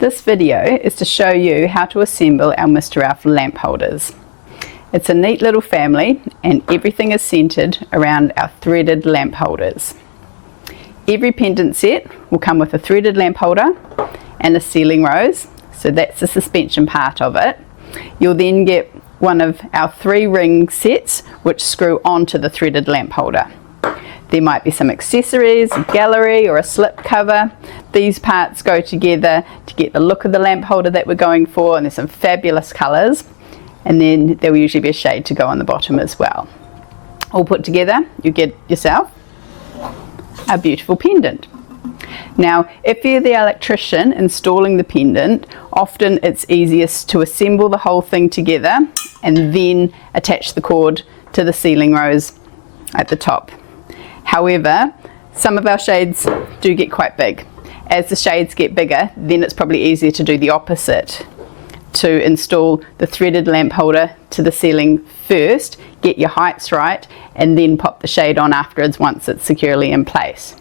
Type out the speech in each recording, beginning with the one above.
This video is to show you how to assemble our Mr. Ralph lamp holders. It's a neat little family and everything is centered around our threaded lamp holders. Every pendant set will come with a threaded lamp holder and a ceiling rose, so that's the suspension part of it. You'll then get one of our 3 ring sets which screw onto the threaded lamp holder. There might be some accessories, a gallery or a slip cover. These parts go together to get the look of the lamp holder that we're going for, and there's some fabulous colours, and then there will usually be a shade to go on the bottom as well. All put together, you get yourself a beautiful pendant. Now, if you're the electrician installing the pendant, often it's easiest to assemble the whole thing together and then attach the cord to the ceiling rose at the top. However, some of our shades do get quite big. As the shades get bigger, then it's probably easier to do the opposite, to install the threaded lamp holder to the ceiling first, get your heights right, and then pop the shade on afterwards once it's securely in place.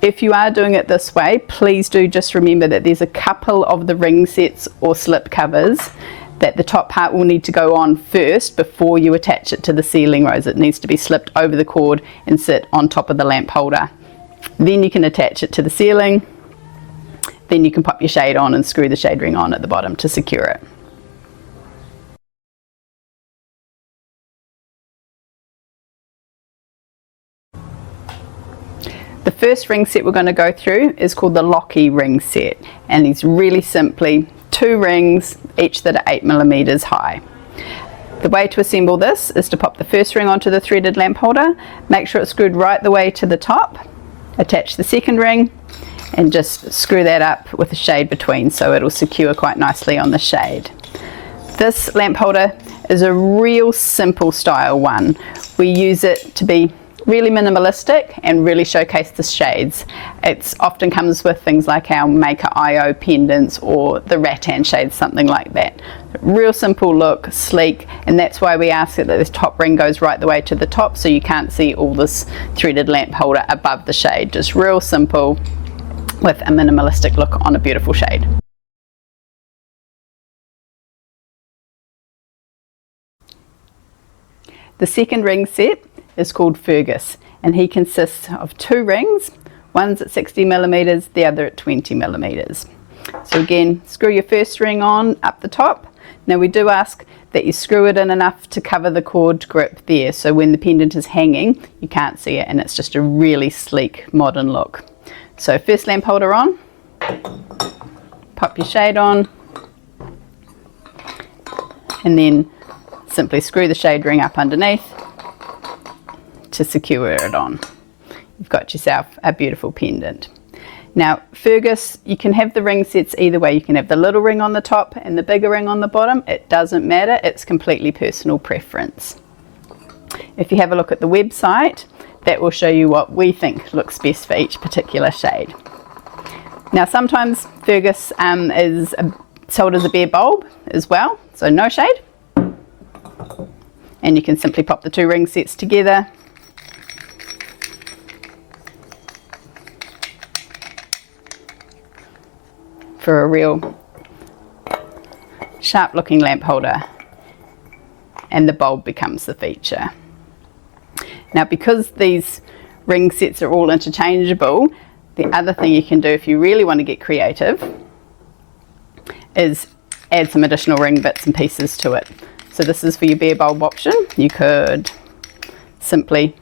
If you are doing it this way, please do just remember that there's a couple of the ring sets or slip covers that the top part will need to go on first before you attach it to the ceiling rose. It needs to be slipped over the cord and sit on top of the lamp holder. Then you can attach it to the ceiling. Then you can pop your shade on and screw the shade ring on at the bottom to secure it. The first ring set we're going to go through is called the Locky ring set, and it's really simply 2 rings, each that are 8mm high. The way to assemble this is to pop the first ring onto the threaded lamp holder, make sure it's screwed right the way to the top, attach the second ring, and just screw that up with a shade between so it'll secure quite nicely on the shade. This lamp holder is a real simple style one. We use it to be really minimalistic and really showcase the shades. It often comes with things like our Maker IO pendants or the rattan shades, something like that. Real simple look, sleek, and that's why we ask that this top ring goes right the way to the top so you can't see all this threaded lamp holder above the shade. Just real simple with a minimalistic look on a beautiful shade. The second ring set is called Fergus, and he consists of 2 rings. One's at 60mm, the other at 20mm. So again, screw your first ring on up the top. Now we do ask that you screw it in enough to cover the cord grip there, so when the pendant is hanging you can't see it, and it's just a really sleek modern look. So first lamp holder on, pop your shade on, and then simply screw the shade ring up underneath to secure it on. You've got yourself a beautiful pendant. Now Fergus, you can have the ring sets either way. You can have the little ring on the top and the bigger ring on the bottom. It doesn't matter, it's completely personal preference. If you have a look at the website, that will show you what we think looks best for each particular shade. Now sometimes Fergus is sold as a bare bulb as well, so no shade. And you can simply pop the 2 ring sets together for a real sharp looking lamp holder, and the bulb becomes the feature. Now because these ring sets are all interchangeable, the other thing you can do if you really want to get creative is add some additional ring bits and pieces to it. So this is for your bare bulb option. You could simply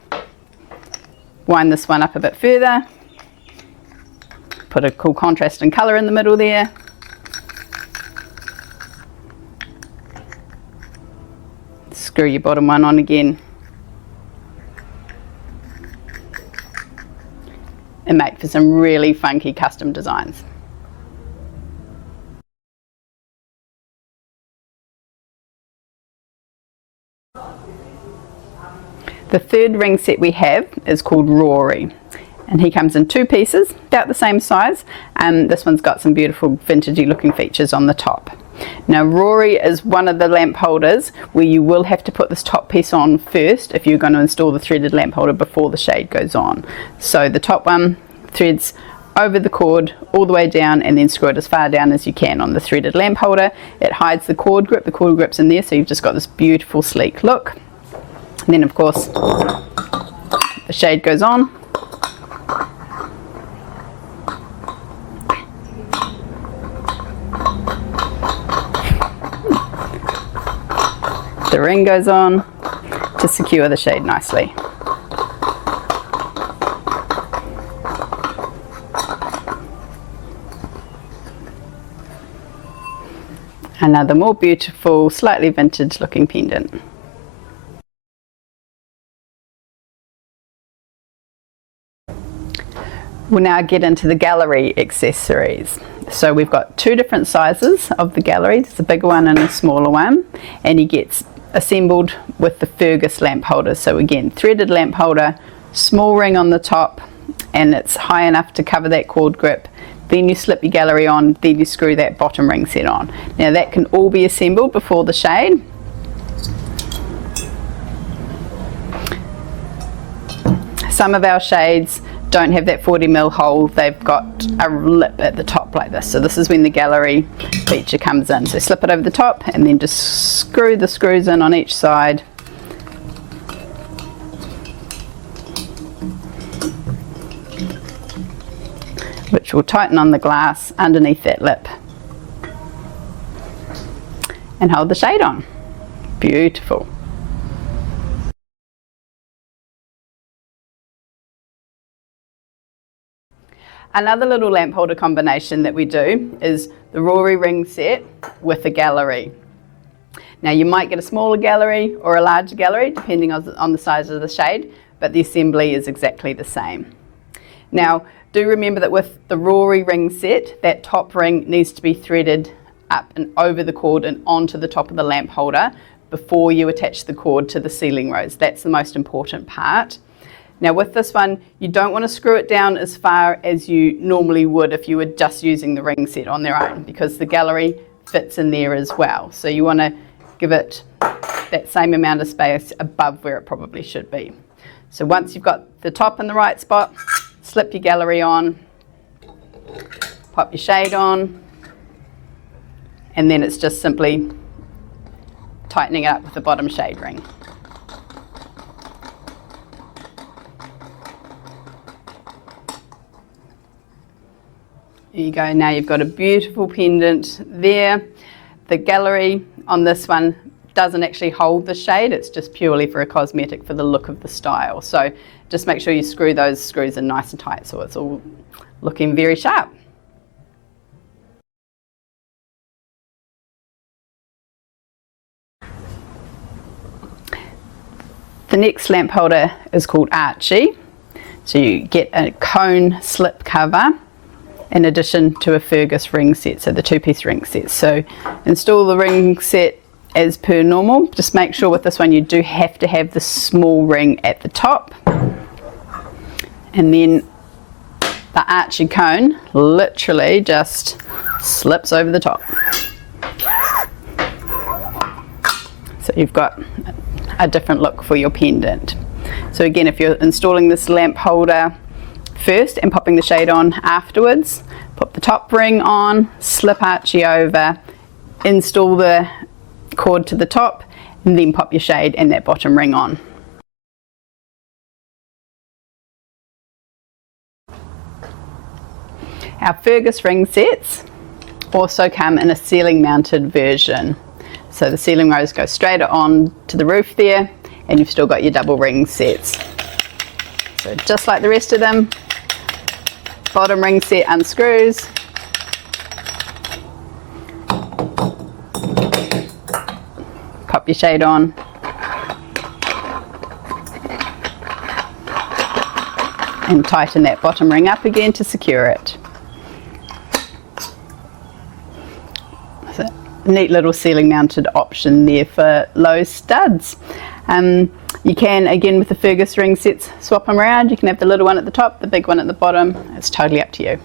wind this one up a bit further, put a cool contrast and colour in the middle there, screw your bottom one on again, and make for some really funky custom designs. The third ring set we have is called Rory, and he comes in 2 pieces, about the same size, and this one's got some beautiful vintagey looking features on the top. Now Rory is one of the lamp holders where you will have to put this top piece on first if you're going to install the threaded lamp holder before the shade goes on. So the top one threads over the cord all the way down, and then screw it as far down as you can on the threaded lamp holder. It hides the cord grip. The cord grip's in there, so you've just got this beautiful sleek look. And then of course the shade goes on. The ring goes on to secure the shade nicely. Another more beautiful, slightly vintage looking pendant. We'll now get into the gallery accessories. So we've got two different sizes of the gallery. There's a bigger one and a smaller one, and he gets assembled with the Fergus lamp holder. So again, threaded lamp holder, small ring on the top, and it's high enough to cover that cord grip. Then you slip your gallery on, then you screw that bottom ring set on. Now that can all be assembled before the shade. Some of our shades don't have that 40mm hole, they've got a lip at the top like this. So this is when the gallery feature comes in. So slip it over the top and then just screw the screws in on each side. Which will tighten on the glass underneath that lip and hold the shade on. Beautiful. Another little lamp holder combination that we do is the Rory ring set with a gallery. Now you might get a smaller gallery or a larger gallery depending on the size of the shade, but the assembly is exactly the same. Now do remember that with the Rory ring set, that top ring needs to be threaded up and over the cord and onto the top of the lamp holder before you attach the cord to the ceiling rose. That's the most important part. Now with this one, you don't want to screw it down as far as you normally would if you were just using the ring set on their own, because the gallery fits in there as well. So you want to give it that same amount of space above where it probably should be. So once you've got the top in the right spot, slip your gallery on, pop your shade on, and then it's just simply tightening it up with the bottom shade ring. There you go, now you've got a beautiful pendant there. The gallery on this one doesn't actually hold the shade, it's just purely for a cosmetic for the look of the style. So just make sure you screw those screws in nice and tight so it's all looking very sharp. The next lamp holder is called Archie. So you get a cone slip cover in addition to a Fergus ring set, so the two-piece ring set. So install the ring set as per normal. Just make sure with this one you do have to have the small ring at the top. And then the Archie cone literally just slips over the top. So you've got a different look for your pendant. So again, if you're installing this lamp holder first and popping the shade on afterwards, put the top ring on, slip Archie over, install the cord to the top, and then pop your shade and that bottom ring on. Our Fergus ring sets also come in a ceiling mounted version. So the ceiling rose goes straight on to the roof there, and you've still got your double ring sets. So just like the rest of them, bottom ring set unscrews, pop your shade on, and tighten that bottom ring up again to secure it. So, neat little ceiling mounted option there for low studs. You can, again with the Fergus ring sets, swap them around. You can have the little one at the top, the big one at the bottom. It's totally up to you.